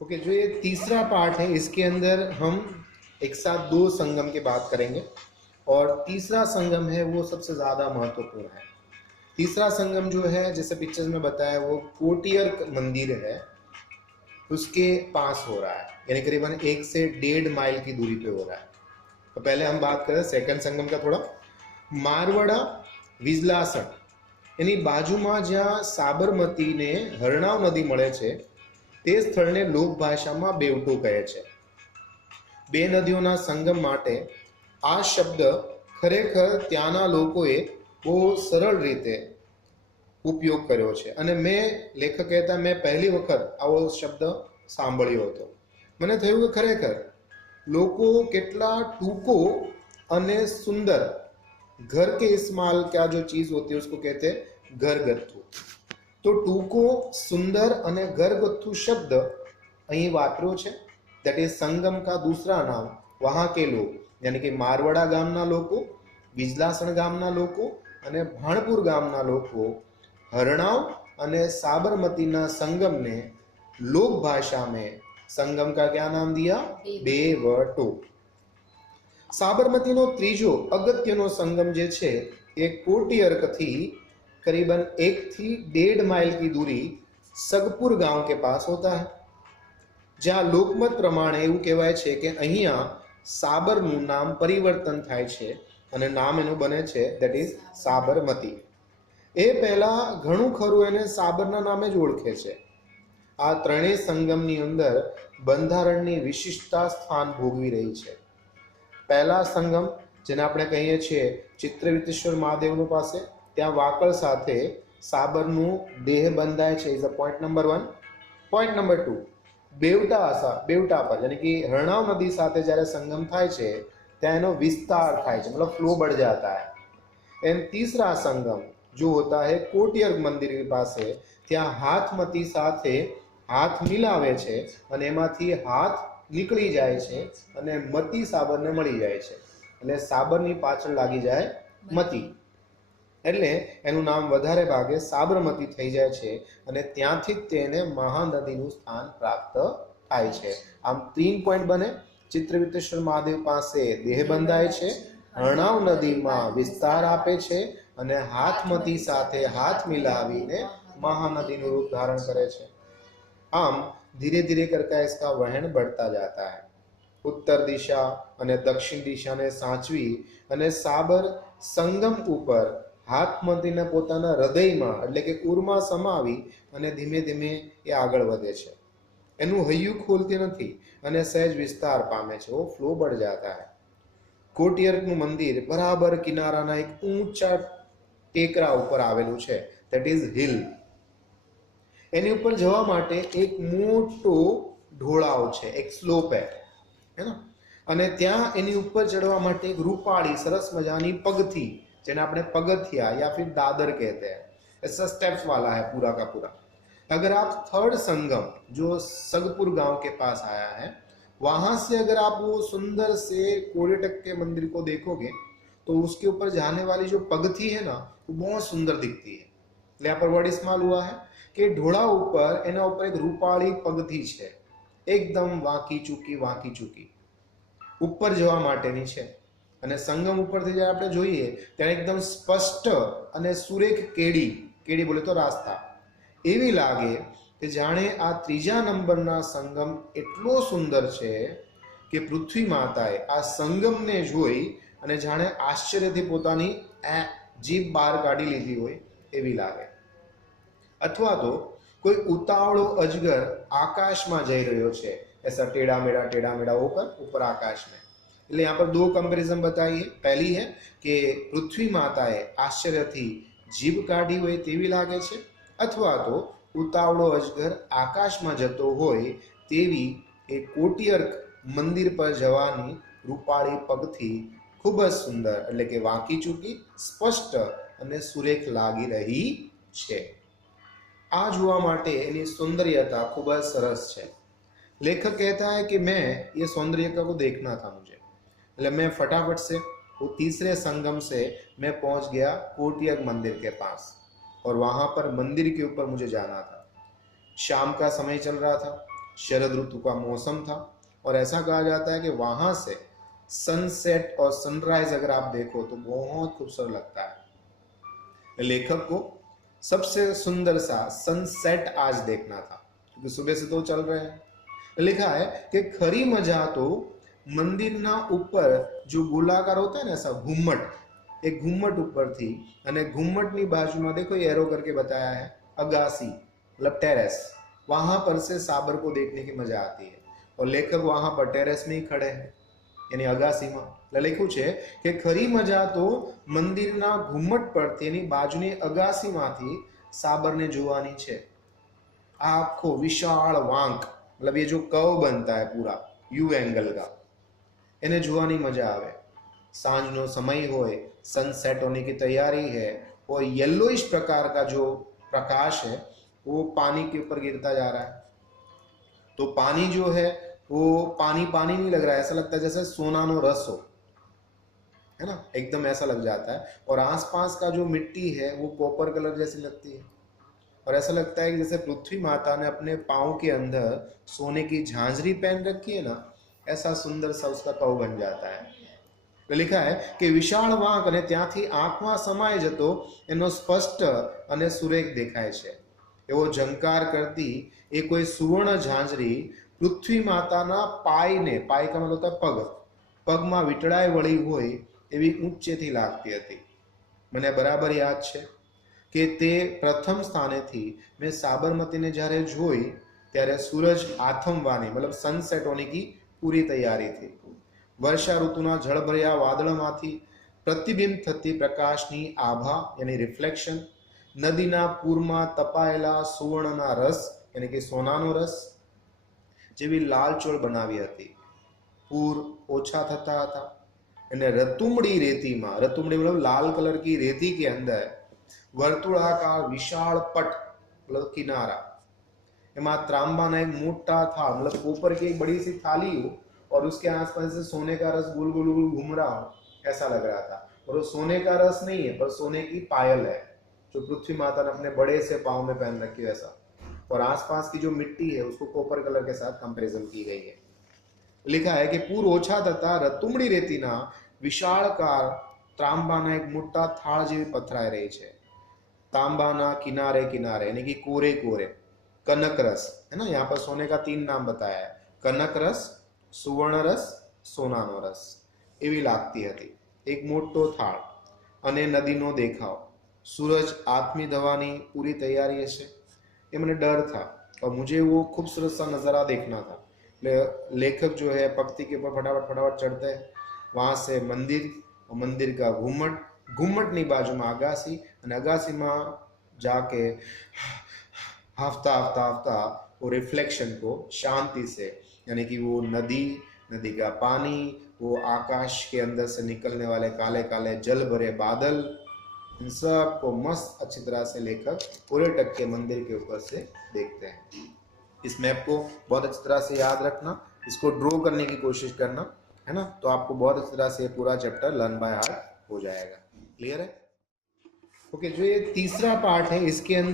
Okay, जो ये तीसरा पार्ट है इसके अंदर हम एक साथ दो संगम की बात करेंगे और तीसरा संगम है वो सबसे ज़्यादा महत्वपूर्ण है। तीसरा संगम जो है जैसे पिक्चर्स में बताया वो कोटियर मंदिर है उसके पास हो रहा है, यानी करीबन 1 से 1.5 माइल की दूरी पे हो रहा है। तो पहले हम बात करें सेकंड संगम का थोड़ा। मारवाड़ा विजलासण એની બાજુમાં જ્યાં સાબરમતીને હરણાવ નદી મળે છે તે સ્થળને લોકભાષામાં બેવટું કહે છે। બે નદીઓના સંગમ માટે આ શબ્દ ખરેખર ત્યાંના લોકોએ બહુ સરળ રીતે ઉપયોગ કર્યો છે અને મેં લેખક કહેતા મેં પહેલી વખત આવો શબ્દ સાંભળ્યો હતો। મને થયું કે ખરેખર લોકો કેટલા ટૂંકો અને સુંદર घर के इस्तेमाल क्या जो चीज होती है उसको कहते हैं घरगथ्थु। तो टूको सुंदर અને घरगथ्थु शब्द અહીં વાપર્યો છે। दैट इज संगम का दूसरा नाम वहां के लोग यानी कि मारवाड़ा ગામના લોકો, વિજલાસણ ગામના લોકો અને ભાણપુર ગામના લોકો હરણાવ અને સાબરમતીના સંગમને लोक भाषा में संगम का क्या नाम दिया? बेवटो। साबरमतीनो त्रीजो अगत्यनो संगम जे छे ए कोटियर्कथी करीबन 1 થી 1.5 माइल की दूरी सगपुर गांव के पास होता है, जहां लोकमत प्रमाणे एवं कहेवाय छे के अहींया साबरનું नाम परिवर्तन थाय छे અને નામ એનું બને છે ધેટ ઇઝ સાબરમતી। એ પહેલા ઘણું ખરું એને સાબરના નામે જ ઓળખે છે। આ ત્રણેય સંગમની અંદર બંધારણની વિશિષ્ટતા સ્થાન ભોગવી રહી છે। पहला संगम जेने आपणे कहीए छीए चित्रवितेश्वर महादेवनु पासे त्यां वाकळ साथे साबरनु देह बंधाय छे is a point number 1। Point number 2 बेवटा पर यानी कि हरणाव नदी साथे ज्यारे संगम थाय छे त्यां एनो विस्तार थाय छे, मतलब फ्लो बढ़ जाता है। एंड तीसरा संगम जो होता है कोटियर मंदिर के पासे त्यां हाथमती साथे हाथ मिलावे छे अने एमांथी हाथ નીકળી જાય છે અને મતી સાબરને મળી જાય છે, એટલે સાબરની પાછળ લાગી જાય મતી, એટલે એનું નામ વધારે ભાગે સાબરમતી થઈ જાય છે અને ત્યાંથી જ તેને મહાનદીનું સ્થાન પ્રાપ્ત થાય છે। આમ 3 પોઈન્ટ બને। ચિત્રવિતેશ્વર મહાદેવ પાસે દેહ બંધાય છે, હરણાવ નદીમાં વિસ્તાર આપે છે અને હાથમતી સાથે હાથ મિલાવીને મહાનદીનું રૂપ ધારણ કરે છે। आम धीरे धीरे करके इसका वहन बढ़ता जाता है। उत्तर दिशा અને દક્ષિણ દિશાને સાચવી અને સાબર સંગમ ઉપર હાથમતીને પોતાના હૃદયમાં એટલે કે ઉરમાં સમાવી અને ધીમે ધીમે એ આગળ વધે છે। એનું હૈયું ખોલતી નથી અને સહેજ વિસ્તાર પામે છે, वो फ्लो बढ़ जाता है। કોટિયરનું મંદિર બરાબર કિનારાના એક ઊંચા ટેકરા ઉપર આવેલું છે, ધેટ ઇઝ હિલ। એની ઉપર જવા માટે એક મોટો ઢોળાવ છે, એક સ્લોપ હે ને, અને ત્યાં એની ઉપર ચડવા માટે એક રૂપાળી સરસ મજાની પગથી જેને આપણે પગથિયા या फिर दादर कहते हैं, ऐसा स्टेप्स वाला है पूरा का पूरा। अगर आप थर्ड संगम जो सगपुर गांव के पास आया है वहां से अगर आप वो सुंदर से कोरेटक के मंदिर को देखोगे तो उसके ऊपर जाने वाली जो पगथी है ना वो बहुत सुंदर दिखती है। यहाँ पर वर्ड इस्तेमाल हुआ है કે ઢોળા ઉપર એના ઉપર એક રૂપાળી પગથી છે, એકદમ વાંકી ચૂકી ઉપર જવા માટેની છે અને સંગમ ઉપરથી જ્યારે આપણે જોઈએ ત્યારે એકદમ સ્પષ્ટ અને સુરેખ કેડી બોલે તો રાસ્તા એવી લાગે કે જાણે આ ત્રીજા નંબરના સંગમ એટલો સુંદર છે કે પૃથ્વી માતાએ આ સંગમને જોઈ અને જાણે આશ્ચર્યથી પોતાની જીભ બહાર કાઢી લીધી હોય એવી લાગે। अथवा तो कोई उतावड़ो अजगर आकाश में जई रह्यो छे, ऐसा टेढ़ा मेढ़ा होकर ऊपर आकाश में। એટલે यहाँ पर दो कंपेरिजन बताइए। पहली है कि पृथ्वी माताए आश्चर्यथी जीभ काढी होय तेवी लागे छे, अथवा तो उतावड़ो अजगर आकाश में जतो होय तेवी एक कोटियर्क मंदिर पर जवानी रूपाળી पगथी खूब ज सुंदर એટલે કે વાંકી ચૂકી સ્પષ્ટ અને સુરેખ લાગી રહી છે। आ જોવા માટે એની સૌંદર્યતા ખૂબ જ સરસ છે। लेखक कहता है कि मैं ये सौंदर्य को देखना था मुझे, એટલે मैं फटाफट से वो तीसरे संगम से मैं पहुंच गया कोटियर मंदिर के पास और वहां पर मंदिर के ऊपर मुझे जाना था। शाम का समय चल रहा था, शरद ऋतु का मौसम था और ऐसा कहा जाता है कि वहां से सनसेट और सनराइज अगर आप देखो तो बहुत खूबसूरत लगता है। लेखक को सबसे सुंदर सा सनसेट आज देखना था क्योंकि सुबह से तो चल रहे हैं। लिखा है कि खरी मजा तो મંદિરના ઉપર जो गोलाकार होता है ना ऐसा घुम्मट, एक घुम्मट ऊपर थी અને घुम्मटની बाजूમાં देखो ये एरो करके बताया है अगासी मतलब टेरेस, वहां पर से साबर को देखने की मजा आती है और लेखक वहां पर टेरेस में ही खड़े हैं यानी अगासीમાં। એટલે લખ્યું છે કે ખરી મજા તો મંદિરના ઘુમ્મટ પરથી એની બાજુની અગાસીમાંથી સાબરને જોવાની છે। આ આખો વિશાળ વાંક मतलब ये जो कर्व बनता है पूरा यू एंगल का इन्हें જોવાની મજા આવે। सांझનો समय होए, सनसेट होने की तैयारी है और येलोइश प्रकार का जो प्रकाश है वो पानी के ऊपर गिरता जा रहा है। तो पानी जो है वो पानी पानी नहीं लग रहा है, ऐसा लगता है जैसे सोनानो रस हो, है ना, एकदम ऐसा लग जाता है। और आसपास का जो मिट्टी है वो कॉपर कलर जैसी लगती है और ऐसा लगता है कि जैसे पृथ्वी माता ने अपने पाँव के अंदर सोने की झांझरी पहन रखी है ना, ऐसा सुंदर सा उसका कव बन जाता है। तो लिखा है कि विशाल वांक અને ત્યાંથી આંખમાં સમાઈ જતો એનો સ્પષ્ટ અને સુરેખ દેખાય છે। એવો ઝંકાર કરતી એ કોઈ સુવર્ણ ઝાંઝરી પૃથ્વી માતાના પાયને, પાય का मतलब होता है पग, પગમાં વીંટળાઈ વળી હોય એવી ઊંચેથી લાગતી હતી। મને બરાબર યાદ છે કે તે પ્રથમ સ્થાનેથી મેં સાબરમતીને જ્યારે જોઈ ત્યારે સૂરજ આથમવાની मतलब સનસેટ होने की पूरी तैयारी थी। वर्षा ऋतुना जळभर्या वादळमांथी प्रतिबिंब थती प्रकाशनी आभा यानी रिफ्लेक्शन, नदीना पूरमा तपाયેલા સુવર્ણના રસ यानी कि સોનાનો રસ જેવી લાલચોળ બનાવી હતી। પૂર ઓછા થતા હતા અને રતુમડી રેતીમાં, રતુમડી मतलब लाल कलर की रेती के अंदर वर्तुळाकार विशाल पट मतलब किनारा, एमा तांबाना एक मोटा था मतलब ऊपर की एक बड़ी सी थाली हो और उसके आसपास से सोने का रस गोल गोल गोल घूम रहा हो, ऐसा लग रहा था। और वो सोने का रस नहीं है पर सोने की पायल है जो पृथ्वी माता ने अपने बड़े से पाँव में पहन रखी है ऐसा। और आसपास की जो मिट्टी है उसको कॉपर कलर के साथ कंपैरिजन की गई है। लिखा है कि पूर ओछा थता रतुमड़ी रेतीना विशाळकार तांबाना एक मोटा थाळ जेवी पथराई रही है। तांबाना किनारे किनारे यानी कि कोरे कोरे कनक रस, है ना, यहाँ पर सोने का 3 नाम बताया है, कनक रस, सुवर्ण रस, सोनानो रस एवी लागती हती। एक मोटो थाळ अने नदीनो देखाव, सूरज आत्मी दवानी पूरी तैयारी है। ये मैंने डर था और मुझे वो खूबसूरत सा नज़ारा देखना था। लेखक जो है पक्ति के ऊपर फटाफट फटाफट चढ़ते हैं, वहाँ से मंदिर और मंदिर का घुम्मट, घुम्मटनी बाजू में अगासी और अगासी में जाके हाफता हाफता हाफता वो रिफ्लेक्शन को शांति से यानी कि वो नदी, नदी का पानी, वो आकाश के अंदर से निकलने वाले काले काले जल भरे बादल, इन सब को मस्त अच्छी तरह से लेखक पूरे टक के मंदिर के ऊपर से देखते हैं। इस मैप को बहुत अच्छी तरह से याद रखना, इसको ड्रॉ करने की कोशिश करना, है ना, तो आपको बहुत अच्छी तरह से पूरा चैप्टर लर्न बाय हार्ट हो जाएगा। क्लियर है? ओके, जो ये तीसरा पार्ट है इसके अंदर